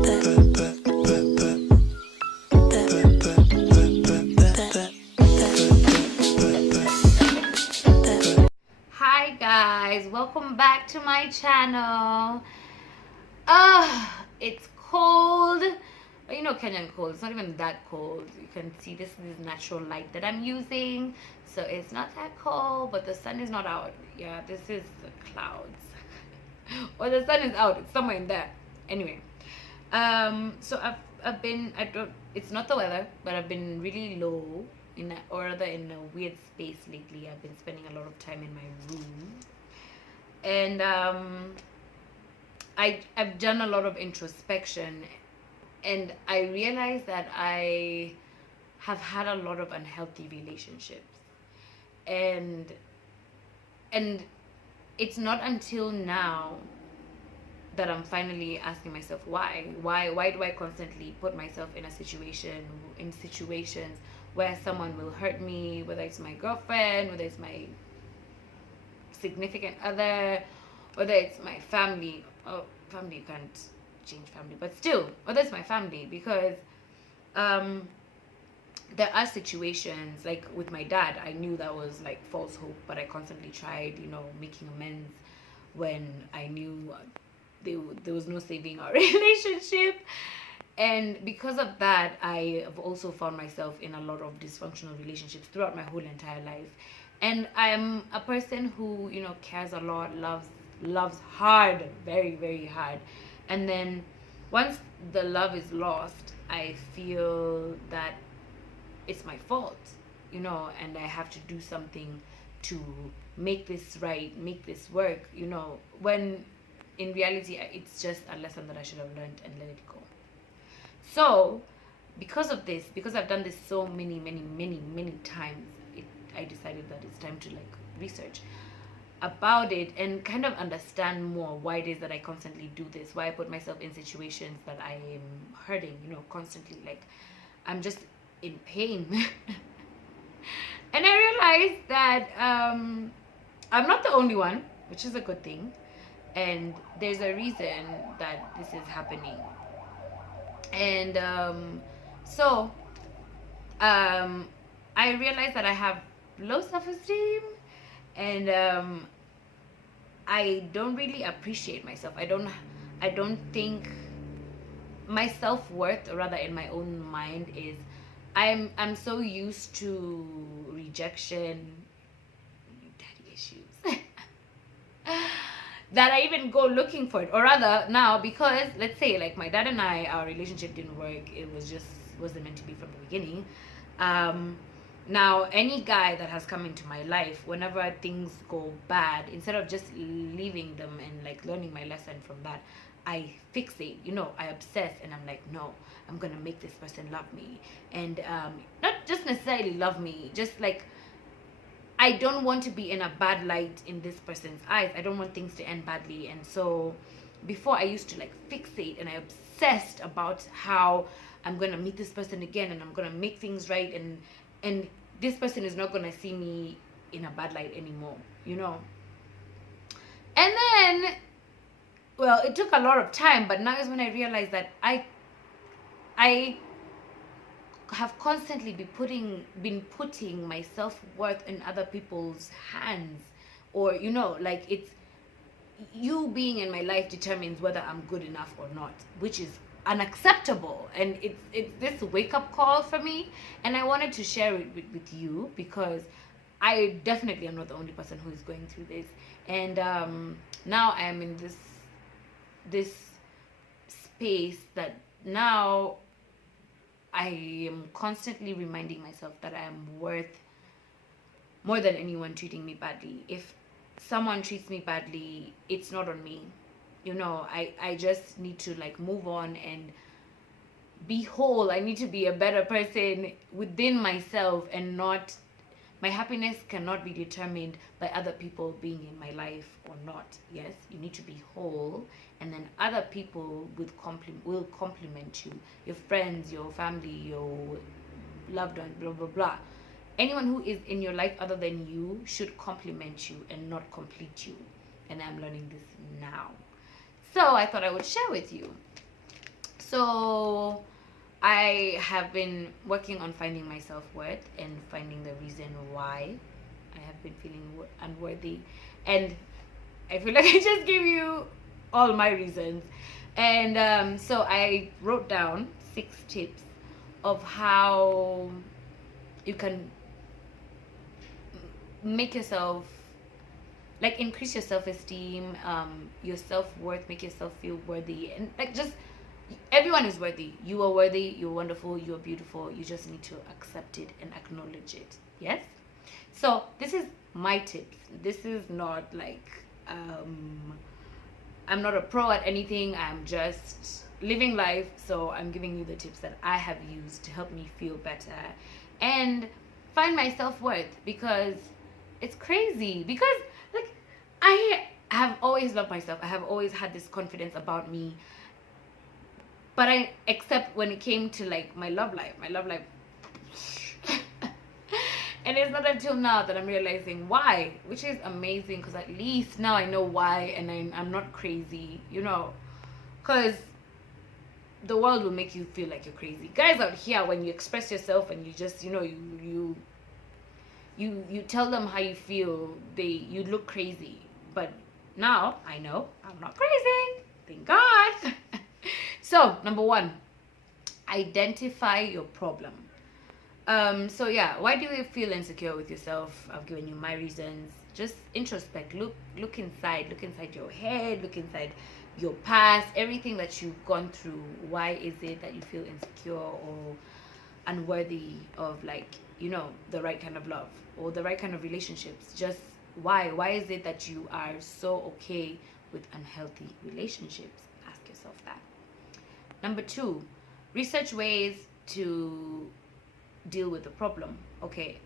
Hi guys, welcome back to my channel. It's cold, but you know Kenyan cold, it's not even that cold. You can see this is natural light that I'm using, so it's not that cold, but the sun is not out. Yeah, this is the clouds. Or the sun is out, it's somewhere in there. Anyway, so I've been, it's not the weather, but I've been really low in a weird space lately. I've been spending a lot of time in my room, and I've done a lot of introspection, and I realized that I have had a lot of unhealthy relationships, and it's not until now that I'm finally asking myself why do I constantly put myself in situations where someone will hurt me, whether it's my girlfriend, whether it's my significant other, whether it's my family. Oh, family, you can't change family, but still, whether it's my family, because there are situations, like with my dad, I knew that was like false hope, but I constantly tried, making amends when I knew there was no saving our relationship. And because of that, I have also found myself in a lot of dysfunctional relationships throughout my whole entire life. And I'm a person who, cares a lot, loves hard, very, very hard. And then once the love is lost, I feel that it's my fault, and I have to do something to make this right, make this work, when in reality it's just a lesson that I should have learned and let it go. So because of this, because I've done this so many times, I decided that it's time to research about it and kind of understand more why it is that I constantly do this, why I put myself in situations that I am hurting, constantly, I'm just in pain. And I realized that I'm not the only one, which is a good thing, and there's a reason that this is happening. And I realized that I have low self-esteem, and I don't really appreciate myself. I don't think my self-worth, or rather in my own mind, is I'm so used to rejection, daddy issues, that I even go looking for it. Or rather, now, because let's say like my dad and I, our relationship didn't work, it wasn't meant to be from the beginning. Now any guy that has come into my life, whenever things go bad, instead of just leaving them and learning my lesson from that, I fixate, I obsess, and I'm like, no, I'm gonna make this person love me. And not just necessarily love me, just I don't want to be in a bad light in this person's eyes. I don't want things to end badly. And so before, I used to fixate, and I obsessed about how I'm gonna meet this person again, and I'm gonna make things right, and this person is not gonna see me in a bad light anymore, And then, well, it took a lot of time, but now is when I realized that I have constantly been putting my self-worth in other people's hands, or it's you being in my life determines whether I'm good enough or not, which is unacceptable. And it's this wake-up call for me, and I wanted to share it with you, because I definitely am not the only person who is going through this. And now I am in this space that now I am constantly reminding myself that I am worth more than anyone treating me badly. If someone treats me badly, it's not on me. I just need to move on and be whole. I need to be a better person within myself, and not, my happiness cannot be determined by other people being in my life or not. Yes, you need to be whole, and then other people will compliment you. Your friends, your family, your loved one, blah blah blah. Anyone who is in your life other than you should compliment you and not complete you. And I'm learning this now. So I thought I would share with you. So I have been working on finding my self-worth and finding the reason why I have been feeling unworthy. And I feel like I just gave you all my reasons. And so I wrote down 6 tips of how you can make yourself, like, increase your self-esteem, your self-worth, make yourself feel worthy, and like, just, everyone is worthy. You are worthy, you're wonderful, you're beautiful. You just need to accept it and acknowledge it. Yes. So this is my tips. This is not like, I'm not a pro at anything. I'm just living life. So I'm giving you the tips that I have used to help me feel better and find my self-worth, because it's crazy. Because, like, I have always loved myself. I have always had this confidence about me. But except when it came to, like, my love life. And it's not until now that I'm realizing why, which is amazing, because at least now I know why, and I'm not crazy, you know, because the world will make you feel like you're crazy. Guys out here, when you express yourself and you just, you know, you tell them how you feel, you look crazy. But now I know I'm not crazy, thank God. So number 1, identify your problem. So yeah, why do you feel insecure with yourself? I've given you my reasons. Just introspect, look inside your head, look inside your past, everything that you've gone through. Why is it that you feel insecure or unworthy of, like, you know, the right kind of love or the right kind of relationships? Just why is it that you are so okay with unhealthy relationships? Ask yourself that. Number 2, research ways to deal with the problem. Okay,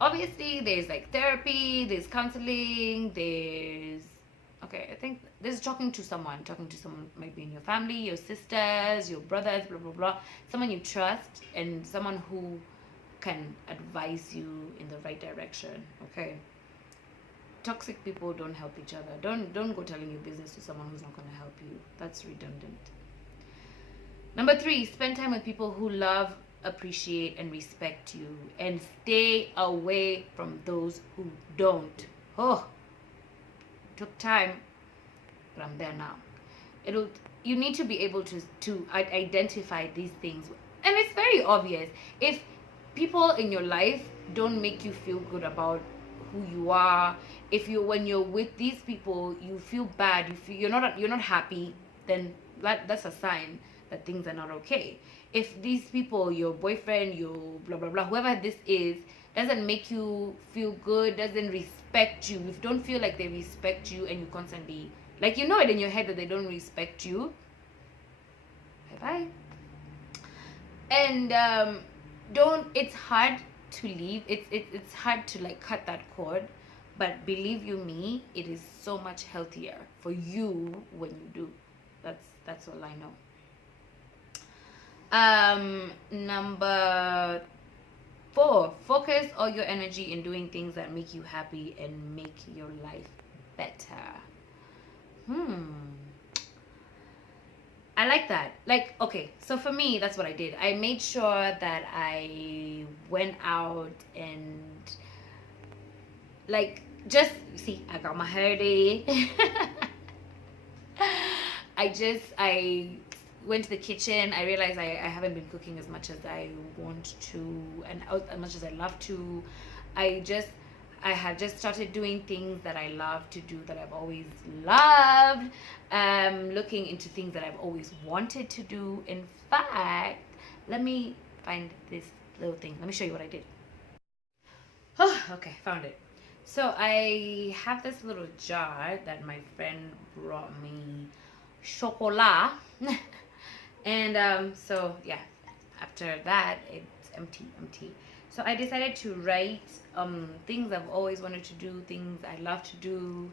obviously there's, like, therapy, there's counseling, there's, okay, I think there's talking to someone might be in your family, your sisters, your brothers, blah blah blah, someone you trust, and someone who can advise you in the right direction. Okay, toxic people don't help each other. Don't go telling your business to someone who's not going to help you. That's redundant. Number 3, spend time with people who love, appreciate, and respect you, and stay away from those who don't. Oh, took time, but I'm there now. You need to be able to identify these things, and it's very obvious. If people in your life don't make you feel good about who you are, when you're with these people you feel bad, you're not happy, then that's a sign that things are not okay. If these people, your boyfriend, your blah blah blah, whoever this is, doesn't make you feel good, doesn't respect you, if you don't feel like they respect you, and you constantly, like, you know it in your head that they don't respect you, bye bye. And it's hard to leave. It's hard to, like, cut that cord, but believe you me, it is so much healthier for you when you do. That's all I know. Number 4, focus all your energy in doing things that make you happy and make your life better. I like that. Like, okay, so for me, that's what I did. I made sure that I went out and, like, just, see, I got my hair ready. I went to the kitchen. I realized I haven't been cooking as much as I want to, and as much as I love to. I have just started doing things that I love to do, that I've always loved. Looking into things that I've always wanted to do. In fact, let me find this little thing. Let me show you what I did. Oh, okay, found it. So I have this little jar that my friend brought me, chocolat. And so yeah, after that it's empty. So I decided to write things I've always wanted to do, things I love to do,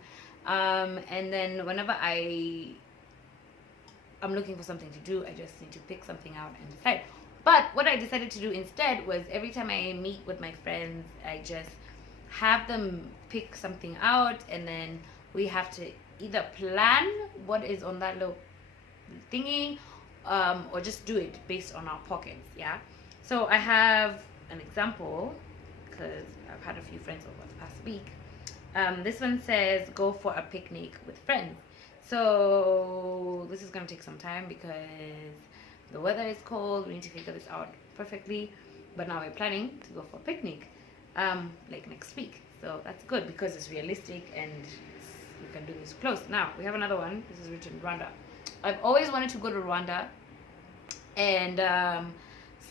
and then whenever I'm looking for something to do, I just need to pick something out and decide. But what I decided to do instead was, every time I meet with my friends, I just have them pick something out, and then we have to either plan what is on that little thingy, or just do it based on our pockets. Yeah. So I have an example because I've had a few friends over the past week. This one says go for a picnic with friends. So this is gonna take some time because the weather is cold. We need to figure this out perfectly. But now we're planning to go for a picnic, like next week. So that's good because it's realistic and we can do this close. Now we have another one. This is written Rwanda. I've always wanted to go to Rwanda, and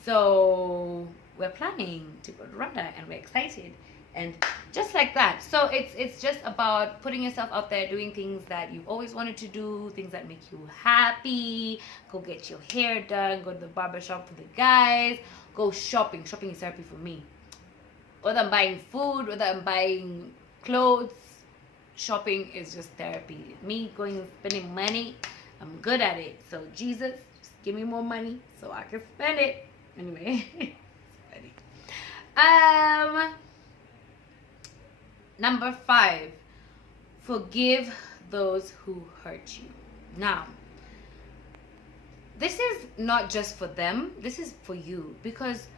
so we're planning to go to Rwanda, and we're excited. And just like that. So it's just about putting yourself out there, doing things that you've always wanted to do, things that make you happy. Go get your hair done, go to the barber shop for the guys, go shopping. Shopping is therapy for me. Whether I'm buying food, whether I'm buying clothes, shopping is just therapy. Me going and spending money, I'm good at it. So Jesus, just give me more money so I can spend it. Anyway, it's funny. Number 5, forgive those who hurt you. Now, this is not just for them, this is for you, because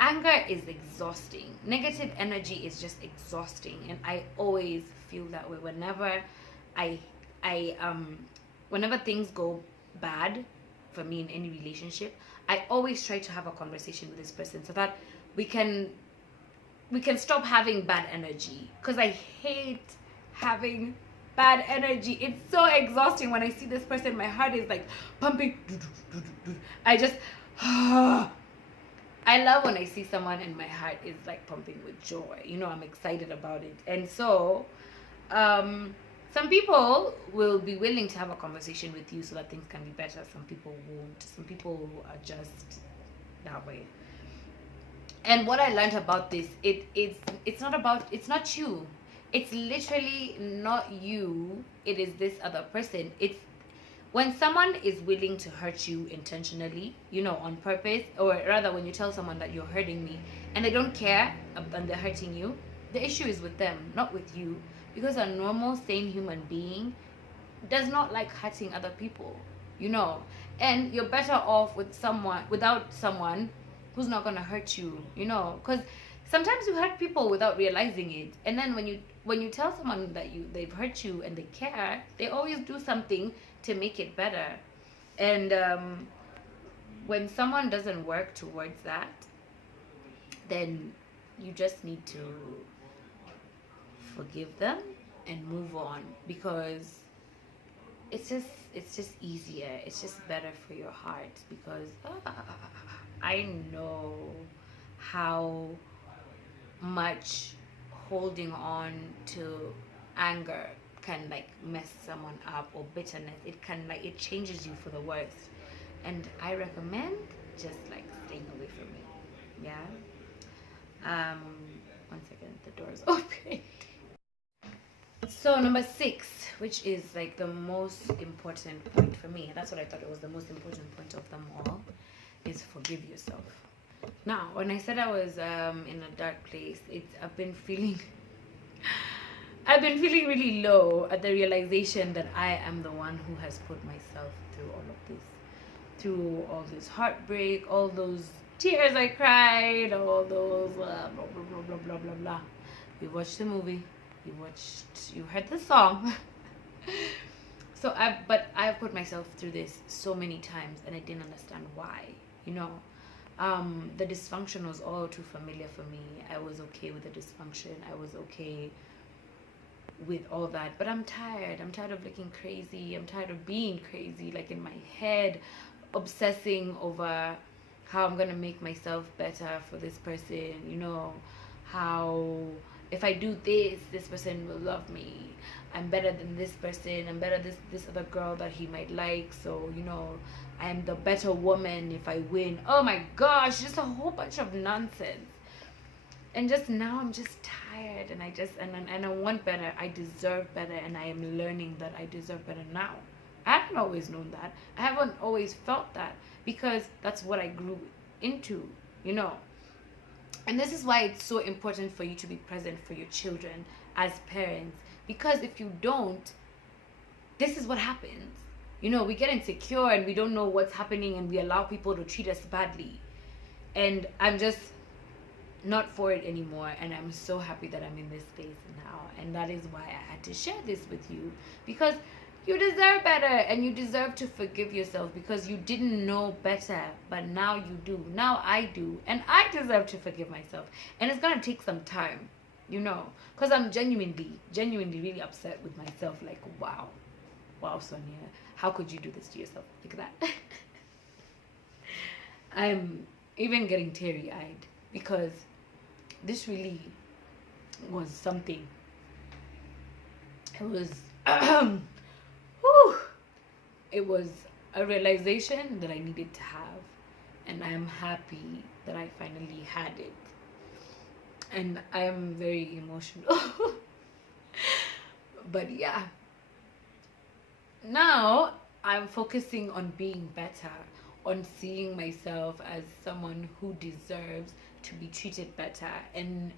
anger is exhausting. Negative energy is just exhausting, and I always feel that way whenever whenever things go bad for me in any relationship. I always try to have a conversation with this person so that we can stop having bad energy, because I hate having bad energy. It's so exhausting. When I see this person, my heart is like pumping. I just I love when I see someone and my heart is like pumping with joy. I'm excited about it. And so some people will be willing to have a conversation with you so that things can be better. Some people won't. Some people are just that way. And what I learned about this, it's not you. It's literally not you. It is this other person. It's when someone is willing to hurt you intentionally, on purpose, or rather when you tell someone that you're hurting me and they don't care and they're hurting you, the issue is with them, not with you. Because a normal, sane human being does not like hurting other people, and you're better off without someone who's not gonna hurt you, because sometimes you hurt people without realizing it, and then when you tell someone that they've hurt you and they care, they always do something to make it better. And when someone doesn't work towards that, then you just need to forgive them and move on, because it's just easier, it's just better for your heart, because I know how much holding on to anger can mess someone up, or bitterness. It changes you for the worst. And I recommend just staying away from it. Yeah. One second, the door's open. So number 6, which is the most important point for me, that's what I thought it was the most important point of them all, is forgive yourself. Now, when I said I was in a dark place, I've been feeling really low at the realization that I am the one who has put myself through all of this, through all this heartbreak, all those tears I cried, all those blah blah blah blah blah blah blah. We watched the movie, you heard the song. So I've put myself through this so many times, and I didn't understand why. The dysfunction was all too familiar for me. I was okay with the dysfunction. I was okay with all that. But I'm tired. I'm tired of looking crazy. I'm tired of being crazy, in my head, obsessing over how I'm gonna make myself better for this person. How if I do this person will love me. I'm better than this person. I'm better than this other girl that he might like. So, I'm the better woman if I win. Oh my gosh, just a whole bunch of nonsense. And just now I'm just tired, and I want better. I deserve better, and I am learning that I deserve better now. I haven't always known that. I haven't always felt that, because that's what I grew into, And this is why it's so important for you to be present for your children as parents. Because if you don't, this is what happens. We get insecure and we don't know what's happening, and we allow people to treat us badly. And I'm just not for it anymore, and I'm so happy that I'm in this space now. And that is why I had to share this with you, because you deserve better, and you deserve to forgive yourself, because you didn't know better, but now you do. Now I do, and I deserve to forgive myself. And it's gonna take some time, because I'm genuinely really upset with myself. Like, wow, Sonia, how could you do this to yourself like that? I'm even getting teary-eyed, because this really was something. It was it was a realization that I needed to have, and I am happy that I finally had it. And I am very emotional. But yeah, now I'm focusing on being better, on seeing myself as someone who deserves to be treated better, and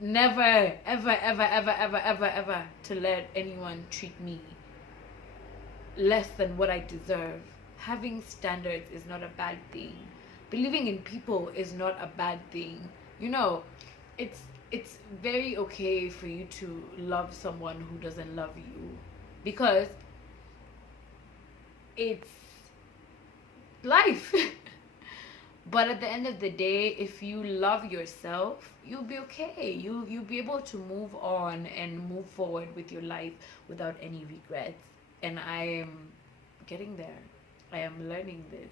never ever to let anyone treat me less than what I deserve. Having standards is not a bad thing. Believing in people is not a bad thing. It's very okay for you to love someone who doesn't love you, because it's life. But at the end of the day, if you love yourself, you'll be okay. You'll be able to move on and move forward with your life without any regrets. And I am getting there. I am learning this.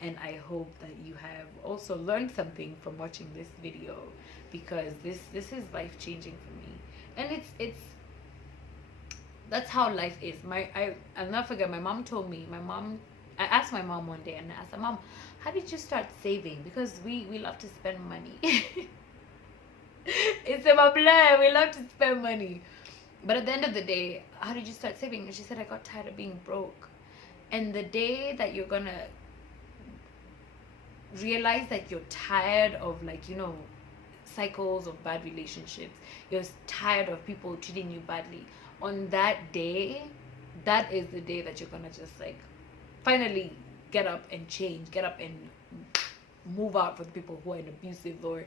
And I hope that you have also learned something from watching this video, because this is life changing for me. And it's that's how life is. I'll never forget, my mom told me, I asked my mom one day, and I asked her, Mom, how did you start saving? Because we love to spend money. It's a blur. We love to spend money. But at the end of the day, how did you start saving? And she said, I got tired of being broke. And the day that you're going to realize that you're tired of, cycles of bad relationships, you're tired of people treating you badly, on that day, that is the day that you're going to just, finally get up and change, get up and move out for the people who are in abusive or,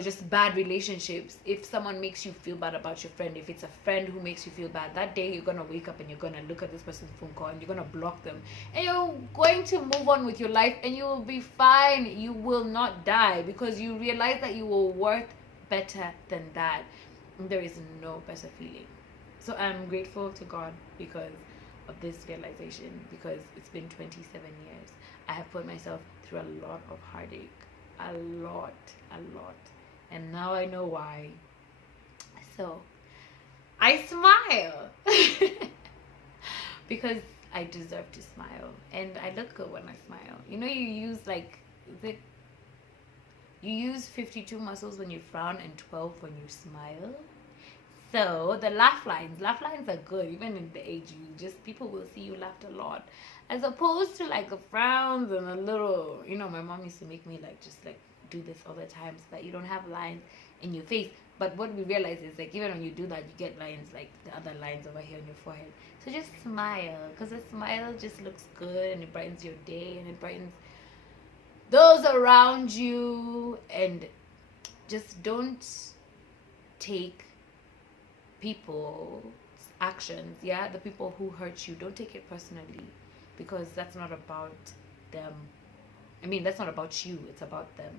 just bad relationships. If someone makes you feel bad about your friend, if it's a friend who makes you feel bad, that day you're going to wake up and you're going to look at this person's phone call and you're going to block them. And you're going to move on with your life, and you will be fine. You will not die, because you realize that you were worth better than that. And there is no better feeling. So I'm grateful to God because of this realization, because it's been 27 years. I have put myself through a lot of heartache, a lot, and now I know why. So I smile because I deserve to smile, and I look good when I smile. You use 52 muscles when you frown and 12 when you smile. So the laugh lines are good. Even in the age, people will see you laughed a lot, as opposed to a frowns and a little, my mom used to make me do this all the time so that you don't have lines in your face. But what we realize is even when you do that, you get lines like the other lines over here on your forehead. So just smile, because a smile just looks good, and it brightens your day, and it brightens those around you. And just don't take people's actions, the people who hurt you, don't take it personally, because that's not about them. That's not about you, it's about them.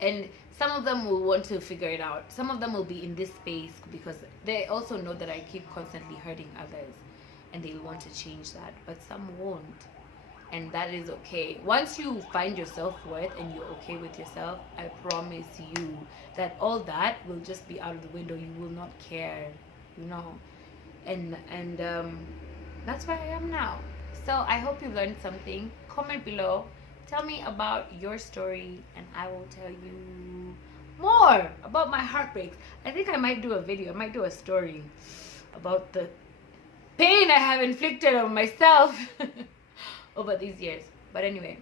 And some of them will want to figure it out. Some of them will be in this space because they also know that I keep constantly hurting others, and they'll want to change that, but some won't. And that is okay. Once you find your self-worth and you're okay with yourself, I promise you that all that will just be out of the window. You will not care, and that's where I am now. So I hope you learned something. Comment below, tell me about your story, and I will tell you more about my heartbreaks. I think I might do a video, I might do a story about the pain I have inflicted on myself over these years. But anyway,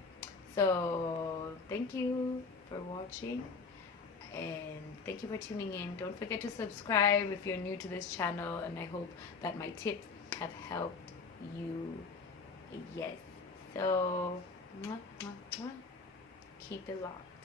so thank you for watching, and thank you for tuning in. Don't forget to subscribe if you're new to this channel, and I hope that my tips have helped you. Yes. So keep it locked.